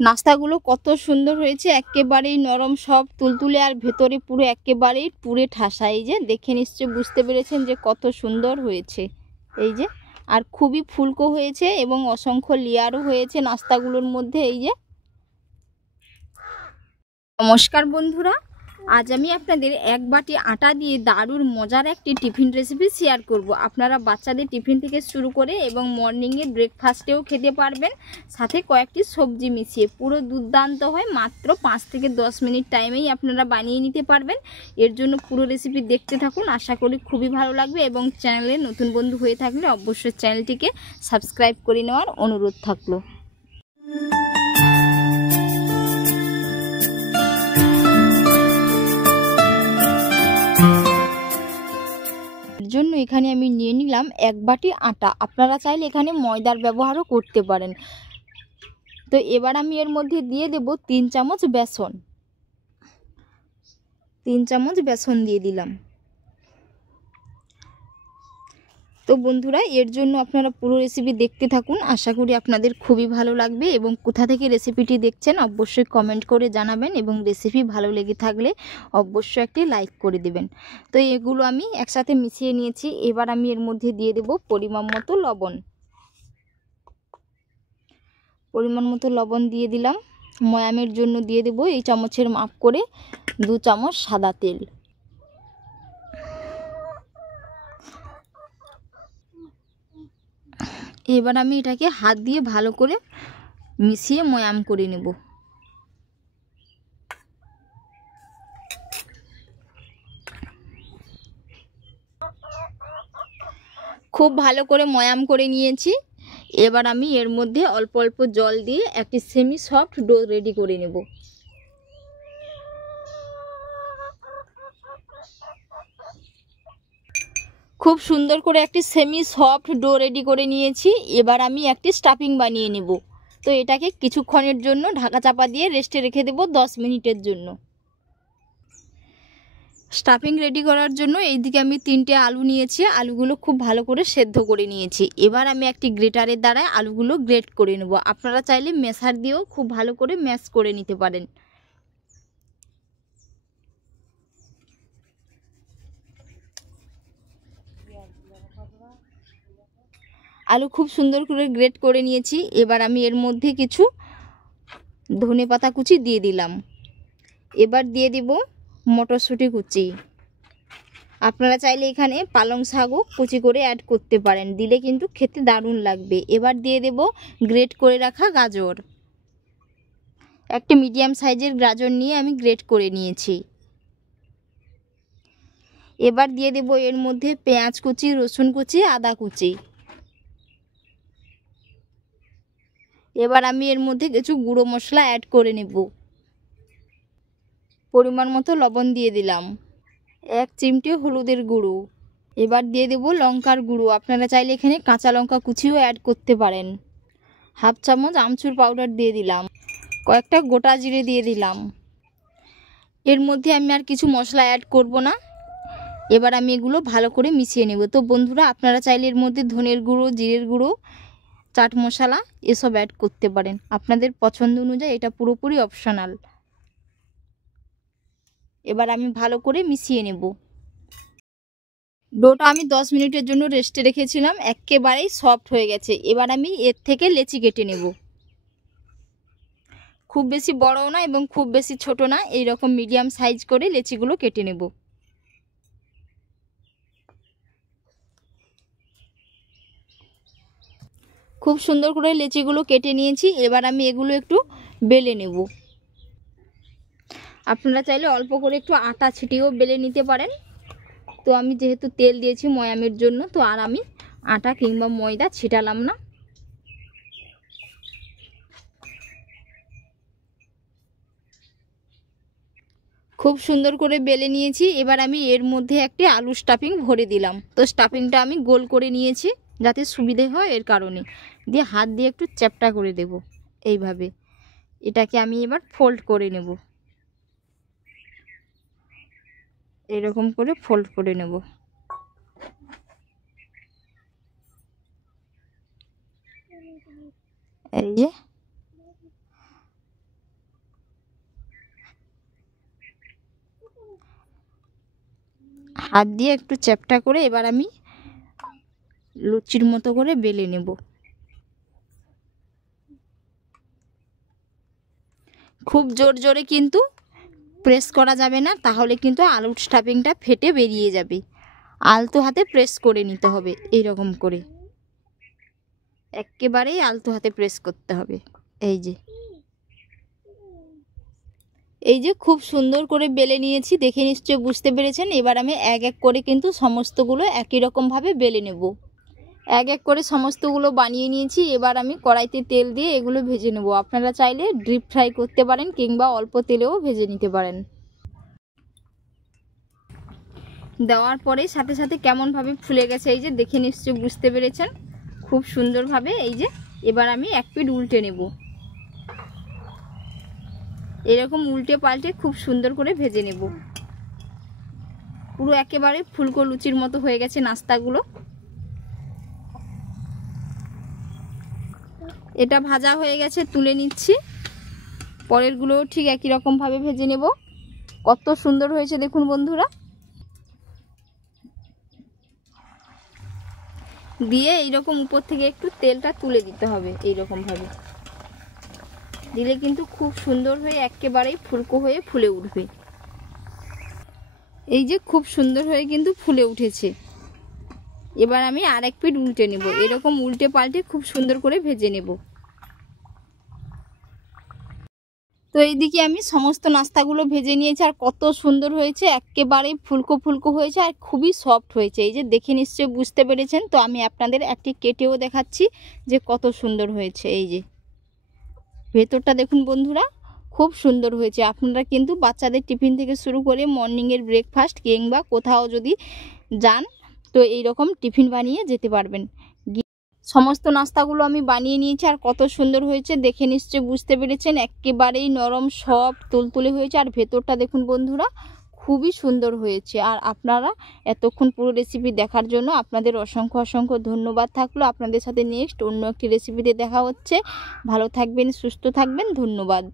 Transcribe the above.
নাস্তাগুলো কত সুন্দর হয়েছে, একেবারেই নরম, সব তুলতুলে, আর ভেতরে পুরো একেবারেই পুরে ঠাসা। এই যে দেখে নিশ্চয়ই বুঝতে পেরেছেন যে কত সুন্দর হয়েছে। এই যে, আর খুবই ফুলকো হয়েছে এবং অসংখ্য লেয়ারও হয়েছে নাস্তাগুলোর মধ্যে। এই যে, নমস্কার বন্ধুরা, আজ আমি আপনাদের এক বাটি আটা দিয়ে দারুণ মজার একটি টিফিন রেসিপি শেয়ার করব। আপনারা বাচ্চাদের টিফিন থেকে শুরু করে এবং মর্নিংয়ে ব্রেকফাস্টেও খেতে পারবেন, সাথে কয়েকটি সবজি মিশিয়ে। পুরো দুর্দান্ত হয়, মাত্র 5 থেকে 10 মিনিট টাইমেই আপনারা বানিয়ে নিতে পারবেন। এর জন্য পুরো রেসিপি দেখতে থাকুন, আশা করি খুবই ভালো লাগবে। এবং চ্যানেলে নতুন বন্ধু হয়ে থাকলে অবশ্যই চ্যানেলটিকে সাবস্ক্রাইব করে নেওয়ার অনুরোধ থাকলো। জন্য এখানে আমি নিয়ে নিলাম এক বাটি আটা। আপনারা চাইলে এখানে ময়দার ব্যবহারও করতে পারেন। তো এবার আমি এর মধ্যে দিয়ে দেব 3 চামচ বেসন। 3 চামচ বেসন দিয়ে দিলাম। তো বন্ধুরা, এর জন্য আপনারা পুরো রেসিপি দেখতে থাকুন, আশা করি আপনাদের খুবই ভালো লাগবে। এবং কোথা থেকে রেসিপিটি দেখছেন অবশ্যই কমেন্ট করে জানাবেন, এবং রেসিপি ভালো লেগে থাকলে অবশ্যই একটি লাইক করে দিবেন। তো এগুলো আমি একসাথে মিশিয়ে নিয়েছি। এবার আমি এর মধ্যে দিয়ে দেব পরিমাণ মতো লবণ। পরিমাণ মতো লবণ দিয়ে দিলাম। ময়ামের জন্য দিয়ে দেব এই চামচের মাপ করে 2 চামচ সাদা তেল। এবার আমি এটাকে হাত দিয়ে ভালো করে মিশিয়ে ময়াম করে নেব। খুব ভালো করে ময়াম করে নিয়েছি। এবার আমি এর মধ্যে অল্প অল্প জল দিয়ে একটি সেমি সফট ডো রেডি করে নেব। খুব সুন্দর করে একটি সেমি সফট ডো রেডি করে নিয়েছি। এবার আমি একটি স্টাফিং বানিয়ে নেব। তো এটাকে কিছুক্ষণের জন্য ঢাকা চাপা দিয়ে রেস্টে রেখে দেব 10 মিনিটের জন্য। স্টাফিং রেডি করার জন্য এইদিকে আমি 3টে আলু নিয়েছি। আলুগুলো খুব ভালো করে সেদ্ধ করে নিয়েছি। এবার আমি একটি গ্রেটারের দ্বারা আলুগুলো গ্রেট করে নেব। আপনারা চাইলে ম্যাশার দিয়েও খুব ভালো করে ম্যাশ করে নিতে পারেন। আলু খুব সুন্দর করে গ্রেট করে নিয়েছি। এবার আমি এর মধ্যে কিছু ধনেপাতা কুচি দিয়ে দিলাম। এবার দিয়ে দিব মটরশুঁটি কুচি। আপনারা চাইলে এখানে পালং শাকও কুচি করে অ্যাড করতে পারেন, দিলে কিন্তু খেতে দারুণ লাগবে। এবার দিয়ে দেব গ্রেট করে রাখা গাজর। একটা মিডিয়াম সাইজের গাজর নিয়ে আমি গ্রেট করে নিয়েছি। এবার দিয়ে দেব এর মধ্যে পেঁয়াজ কুচি, রসুন কুচি, আদা কুচি। এবার আমি এর মধ্যে কিছু গুঁড়ো মশলা অ্যাড করে নেব। পরিমাণ মতো লবণ দিয়ে দিলাম। 1 চিমটে হলুদের গুঁড়ো। এবার দিয়ে দেব লঙ্কার গুঁড়ো। আপনারা চাইলে এখানে কাঁচা লঙ্কা কুচিও অ্যাড করতে পারেন। 1/2 চামচ আমচুর পাউডার দিয়ে দিলাম। কয়েকটা গোটা জিরে দিয়ে দিলাম। এর মধ্যে আমি আর কিছু মশলা অ্যাড করব না। এবার আমি এগুলো ভালো করে মিশিয়ে নেব। তো বন্ধুরা, আপনারা চাইলে এর মধ্যে ধনের গুঁড়ো, জিরের গুঁড়ো, চাট মশলা এসব অ্যাড করতে পারেন আপনাদের পছন্দ অনুযায়ী, এটা পুরোপুরি অপশনাল। এবার আমি ভালো করে মিশিয়ে নেব। ডোটা আমি 10 মিনিটের জন্য রেস্টে রেখেছিলাম, একেবারেই সফট হয়ে গেছে। এবার আমি এর থেকে লেচি কেটে নেব। খুব বেশি বড়ও না এবং খুব বেশি ছোট না, এই রকম মিডিয়াম সাইজ করে লেচিগুলো কেটে নেব। খুব সুন্দর করে লেচিগুলো কেটে নিয়েছি। এবার আমি এগুলো একটু বেলে নেব। আপনারা চাইলে অল্প করে একটু আটা ছিটিয়েও বেলে নিতে পারেন। তো আমি যেহেতু তেল দিয়েছি ময়ামের জন্য, তো আর আমি আটা কিংবা ময়দা ছিটালাম না। খুব সুন্দর করে বেলে নিয়েছি। এবার আমি এর মধ্যে একটি আলু স্টাফিং ভরে দিলাম। তো স্টাফিংটা আমি গোল করে নিয়েছি যাতে সুবিধে হয়, এর কারণে দিয়ে হাত দিয়ে একটু চ্যাপটা করে দেব এইভাবে। এটাকে আমি এবার ফোল্ড করে নেব। এরকম করে ফোল্ড করে নেব। এই যে হাত দিয়ে একটু চ্যাপটা করে এবার আমি লুচির মতো করে বেলে নেব। খুব জোর জোরে কিন্তু প্রেস করা যাবে না, তাহলে কিন্তু আলুর স্টাফিংটা ফেটে বেরিয়ে যাবে। আলতো হাতে প্রেস করে নিতে হবে, এইরকম করে একেবারেই আলতো হাতে প্রেস করতে হবে। এই যে খুব সুন্দর করে বেলে নিয়েছি, দেখে নিশ্চয়ই বুঝতে পেরেছেন। এবার আমি এক এক করে কিন্তু সমস্তগুলো একই রকমভাবে বেলে নেব। এক এক করে সমস্তগুলো বানিয়ে নিয়েছি। এবার আমি কড়াইতে তেল দিয়ে এগুলো ভেজে নেব। আপনারা চাইলে ডিপ ফ্রাই করতে পারেন কিংবা অল্প তেলেও ভেজে নিতে পারেন। দেওয়ার পরে সাথে সাথে কেমনভাবে ফুলে গেছে, এই যে দেখে নিশ্চয়ই বুঝতে পেরেছেন খুব সুন্দরভাবে। এই যে এবার আমি এক পিঠ উল্টে নেব। এরকম উল্টে পাল্টে খুব সুন্দর করে ভেজে নেব। পুরো একেবারে ফুলকো লুচির মতো হয়ে গেছে নাস্তাগুলো। এটা ভাজা হয়ে গেছে, তুলে নিচ্ছি। পরেরগুলো ঠিক একই রকমভাবে ভেজে নেব। কত সুন্দর হয়েছে দেখুন বন্ধুরা। দিয়ে এইরকম উপর থেকে একটু তেলটা তুলে দিতে হবে। এইরকমভাবে দিলে কিন্তু খুব সুন্দর হয়ে একেবারেই ফুলকো হয়ে ফুলে উঠবে। এই যে খুব সুন্দর হয়ে কিন্তু ফুলে উঠেছে। এবার আমি আরেক পিঠ উল্টে নেব। এরকম উল্টে পাল্টে খুব সুন্দর করে ভেজে নেব। তো এইদিকে আমি সমস্ত নাস্তাগুলো ভেজে নিয়েছি, আর কত সুন্দর হয়েছে, একেবারেই ফুলকো ফুলকো হয়েছে আর খুবই সফট হয়েছে। এই যে দেখে নিশ্চয়ই বুঝতে পেরেছেন। তো আমি আপনাদের একটি কেটেও দেখাচ্ছি যে কত সুন্দর হয়েছে। এই যে ভেতরটা দেখুন বন্ধুরা, খুব সুন্দর হয়েছে। আপনারা কিন্তু বাচ্চাদের টিফিন থেকে শুরু করে মর্নিংয়ের ব্রেকফাস্ট কিংবা কোথাও যদি যান তো এইরকম টিফিন বানিয়ে যেতে পারবেন। সমস্ত নাস্তাগুলো আমি বানিয়ে নিয়েছি, আর কত সুন্দর হয়েছে দেখে নিশ্চয়ই বুঝতে পেরেছেন। একেবারেই নরম সফট তুলতুলে হয়েছে, আর ভেতরটা দেখুন বন্ধুরা খুবই সুন্দর হয়েছে। আর আপনারা এতক্ষণ পুরো রেসিপি দেখার জন্য আপনাদের অসংখ্য অসংখ্য ধন্যবাদ থাকলো। আপনাদের সাথে নেক্সট অন্য একটি রেসিপিতে দেখা হচ্ছে। ভালো থাকবেন, সুস্থ থাকবেন, ধন্যবাদ।